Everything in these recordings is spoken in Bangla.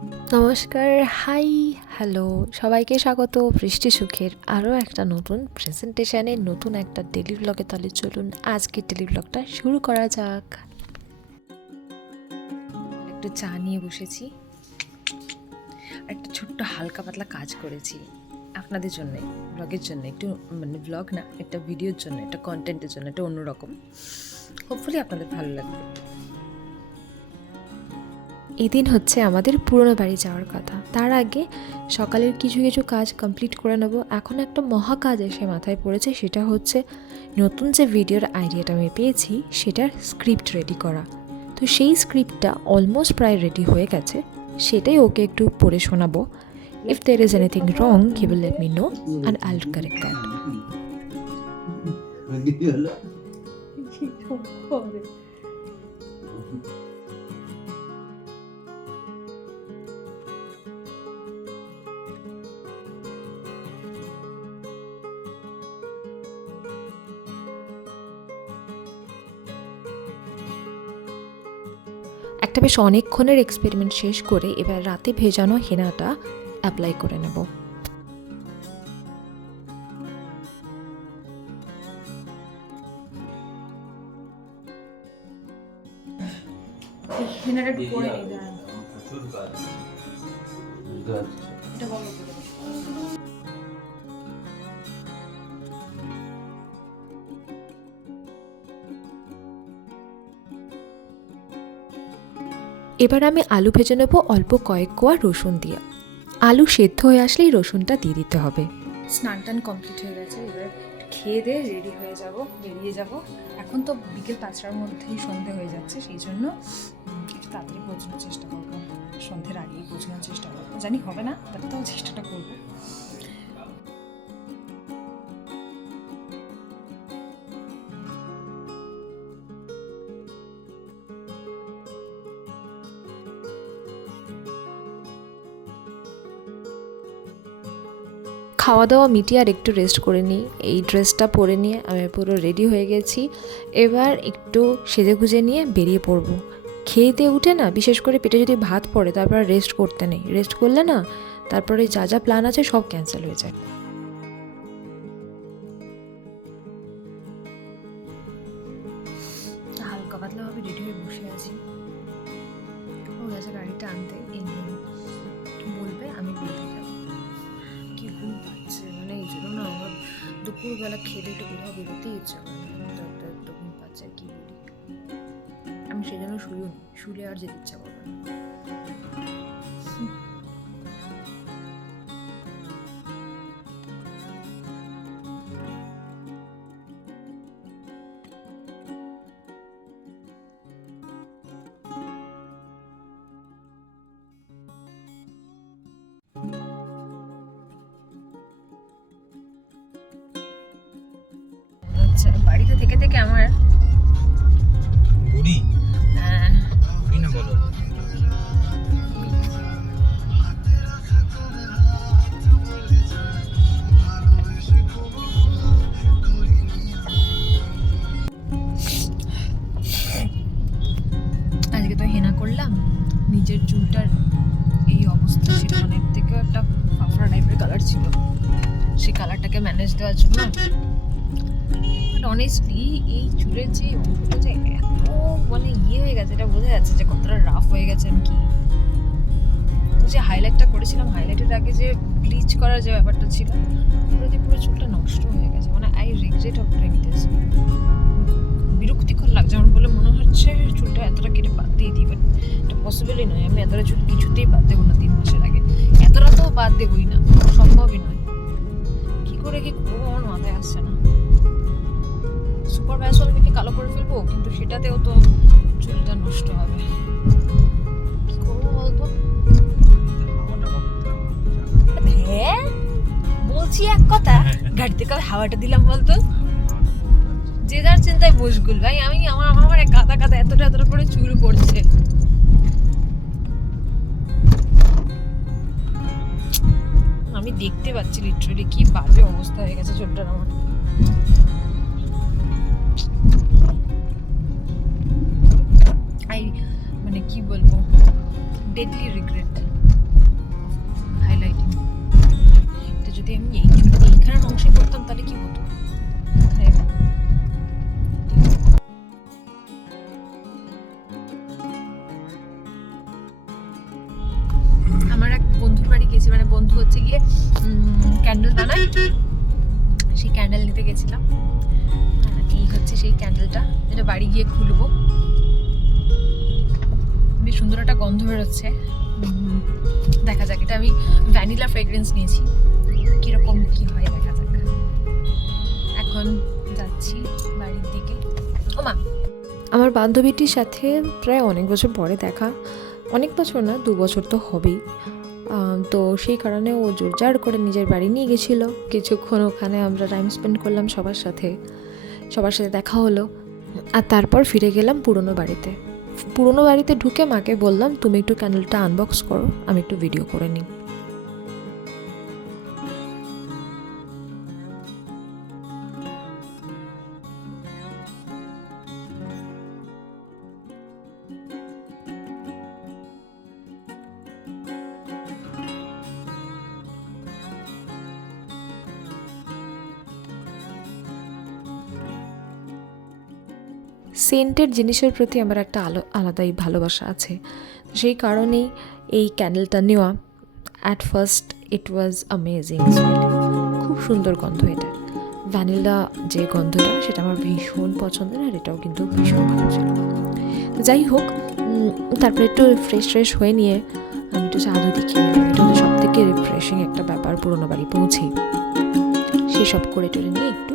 নমস্কার, হাই, হ্যালো, সবাইকে স্বাগত বৃষ্টি সুখের আরও একটা নতুন প্রেজেন্টেশনে, নতুন একটা ডেলি ব্লগে। তাহলে চলুন আজকের ডেলি ব্লগটা শুরু করা যাক। একটু চা নিয়ে বসেছি, একটা ছোট্ট হালকা পাতলা কাজ করেছি আপনাদের জন্য, ব্লগের জন্য, একটু মানে ব্লগ না, একটা ভিডিওর জন্য, একটা কন্টেন্টের জন্য, একটা অন্যরকম। হোপফুলি আপনাদের ভালো লাগবে। এদিন হচ্ছে আমাদের পুরনো বাড়ি যাওয়ার কথা। তার আগে সকালের কিছু কিছু কাজ কমপ্লিট করে নেব। এখন একটা মহা কাজ এসে মাথায় পড়েছে, সেটা হচ্ছে নতুন যে ভিডিওর আইডিয়াটা আমি পেয়েছি সেটার স্ক্রিপ্ট রেডি করা। তো সেই স্ক্রিপ্টটা অলমোস্ট প্রায় রেডি হয়ে গেছে, সেটাই ওকে একটু পড়ে শোনাবো। If there is anything wrong, he will let me know and I'll correct that. একটা বেশ অনেকক্ষণের এক্সপেরিমেন্ট শেষ করে এবার রাতে ভেজানো হেনাটা অ্যাপ্লাই করে নেব। এবার আমি আলু ভেজে নেব অল্প কয়েক কোয়া রসুন দিয়ে। আলু সেদ্ধ হয়ে আসলেই রসুনটা দিয়ে দিতে হবে। স্নান টান কমপ্লিট হয়ে গেছে, এবার খেয়ে দিয়ে রেডি হয়ে যাব, বেরিয়ে যাব। এখন তো বিকেল 5টার মধ্যেই সন্ধে হয়ে যাচ্ছে, সেই জন্য একটু তাড়াতাড়ি পৌঁছানোর চেষ্টা করবো, সন্ধ্যের আগেই পৌঁছানোর চেষ্টা করবো। জানি হবে না, তাও চেষ্টাটা করবো। খাওয়া দাওয়া মিটিয়ে আর একটু রেস্ট করে নিই। এই ড্রেসটা পরে নিয়ে আমি পুরো রেডি হয়ে গেছি। এবার একটু সেজে গুজে নিয়ে বেরিয়ে পড়বো। খেয়ে দিয়ে উঠে না, বিশেষ করে পেটে যদি ভাত পড়ে, তারপর রেস্ট করতে নেই। রেস্ট করলে না তারপরে যা যা প্ল্যান আছে সব ক্যান্সেল হয়ে যায়। হালকা পাতলাভাবে রেডি হয়ে বসে আছি। ও গেছে গাড়িটা আনতে, বলবে আমি বেরিয়ে যাবো। কি ঘুম পাচ্ছে, মানে এই জন্য না আমার দুপুরবেলা খেলে একটু কোথাও বেরোতেই ইচ্ছা করে না। একটু ঘুম পাচ্ছে, আর কি বলি, আমি সেজন্য শুলে আর যেতে ইচ্ছা করবে না। আচ্ছা, বাড়িতে থেকে থেকে আমার আজকে তো হেনা করলাম, নিজের চুলটার এই অবস্থা ছিল, মানে এর থেকেও একটা ফাফড়া টাইপের কালার ছিল, সেই কালারটাকে ম্যানেজ দেওয়ার জন্য। বাট অনেস্টলি এই চুলের যে অংশটা যে এত মানে হয়ে গেছে, এটা বোঝা যাচ্ছে যে কতটা রাফ হয়ে গেছে। আমি কি যে হাইলাইটটা করেছিলাম, হাইলাইটের আগে যে ব্লিচ করার যে ব্যাপারটা ছিল, পুরো যে পুরো চুলটা নষ্ট হয়ে গেছে। মানে I regret of doing this. বিরক্তিকর লাগছে আমার, বলে মনে হচ্ছে চুলটা এতটা কেটে বাদ দিয়ে দিই, বাট এটা পসিবলই নয়। আমি এতটা চুল কিছুতেই বাদ দেবো না 3 মাসের আগে, এতটা তো বাদ দেবই না, সম্ভবই নয়। কি করে কি করবো আমার মাথায় আসছে না। সুপার ভ্যাসল মেখে কালো করে ফেলবো, কিন্তু সেটাতেও তো চুলটা নষ্ট হবে। কি করবো বলতো? হ্যাঁ বলছি এক কথা, গাড়িতে কবে হাওয়াটা দিলাম বলতো? যে যার চিন্তায় বসগুল ভাই। আমি আমার কাদা কাদা এতটা এতটা করে চুল পড়ছে। আমি দেখতে পাচ্ছি লিটারালি কি বাজে অবস্থা হয়ে গেছে চুলটার আমার। মানে কি বলবো, ডেডলি রিগ্রেট। যদি আমি এইখানে অংশে করতাম তাহলে কি হতো। আমার এক বন্ধুর বাড়ি গেছি, মানে বন্ধু হচ্ছে গিয়ে ক্যান্ডেল বানায়, সেই ক্যান্ডেল নিতে গেছিলাম। এই হচ্ছে সেই ক্যান্ডেলটা, এটা বাড়ি গিয়ে খুলবো। বেশ সুন্দর একটা গন্ধ বেরোচ্ছে, দেখা যাক। এটা আমি ভ্যানিলা ফ্রেগরেন্স নিয়েছি, কিরকম কি হয় দেখা যাক। এখন যাচ্ছি বাড়ির দিকে। ওমা, আমার বান্ধবীটির সাথে প্রায় অনেক বছর পরে দেখা, অনেক বছর না 2 বছর তো হবেই। তো সেই কারণে ও জোরজার করে নিজের বাড়ি নিয়ে গেছিলো। কিছুক্ষণ ওখানে আমরা টাইম স্পেন্ড করলাম, সবার সাথে দেখা হলো। আর তারপর ফিরে গেলাম পুরনো বাড়িতে ঢুকে মাকে বললাম, তুমি একটু ক্যান্ডেলটা আনবক্স করো, আমি একটু ভিডিও করে নিই। সেন্টের জিনিসের প্রতি আমার একটা আলাদাই ভালোবাসা আছে, সেই কারণেই এই ক্যান্ডেলটা নেওয়া। At first it was amazing, খুব সুন্দর গন্ধ। এটা ভ্যানিলা যে গন্ধটা, সেটা আমার ভীষণ পছন্দের, আর এটাও কিন্তু ভীষণ ভালো ছিল। যাই হোক, তারপরে একটু ফ্রেশ হয়ে নিয়ে আমি একটু চা দুধ খেয়ে নিলাম। এটা হচ্ছে সব থেকে রিফ্রেশিং একটা ব্যাপার পুরোনো বাড়ি পৌঁছেই। সেসব করে টোরে নিয়ে একটু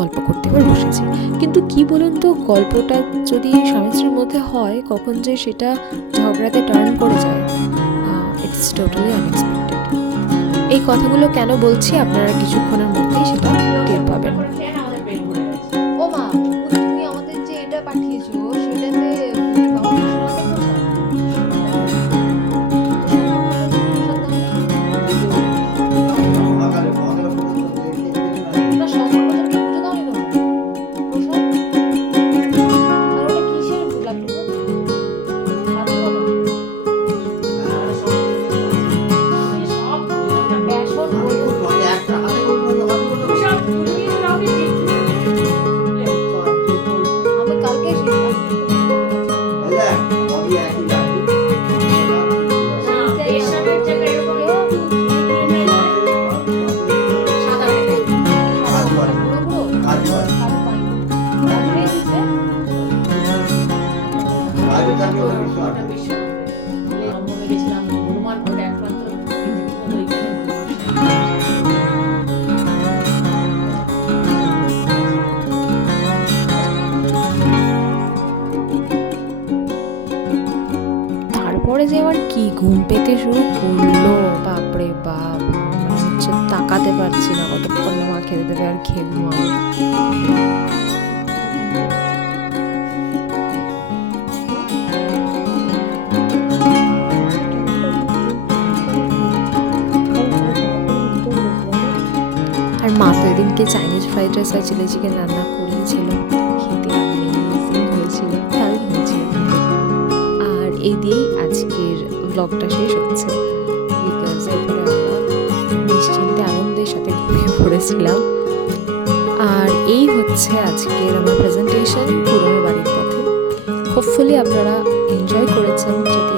গল্প করতে বসেছি। কিন্তু কি বলুন তো, গল্পটা যদি স্বামী স্ত্রীর মধ্যে হয়, কখন যে সেটা ঝগড়াতে টার্ন করে যায়, ইটস টোটালি আনএক্সপেক্টেড। এই কথাগুলো কেন বলছি, আপনারা কিছুক্ষণের মধ্যেই সেটা টের পাবেন। ও মা, তুমি আমাদের যে এটা পাঠিয়েছো সেটাতে তারপরে যে আমার কি ঘুম পেতে শুরু করলো, বাপরে বাপ, হচ্ছে তাকাতে পারছি না কতক্ষণ মা খেতে দেবে আর খেয়ে ঘুমাবো। আর মা তো এদিনকে চাইনিজ ফ্রাইড রাইস আর চিলি চিকেন রান্না করিয়েছিল, খেতে অ্যামেজিং হয়েছিল, দারুণ হয়েছিল। আর এই দিয়েই আজকের ব্লগটা শেষ হচ্ছে, বিকজ এরপরে আমরা নিশ্চিন্তে আনন্দের সাথে ঘুমিয়ে পড়েছিলাম। আর এই হচ্ছে আজকের আমার প্রেজেন্টেশন পুরনো বাড়ির পথে। হোপফুলি আপনারা এনজয় করেছেন। যদি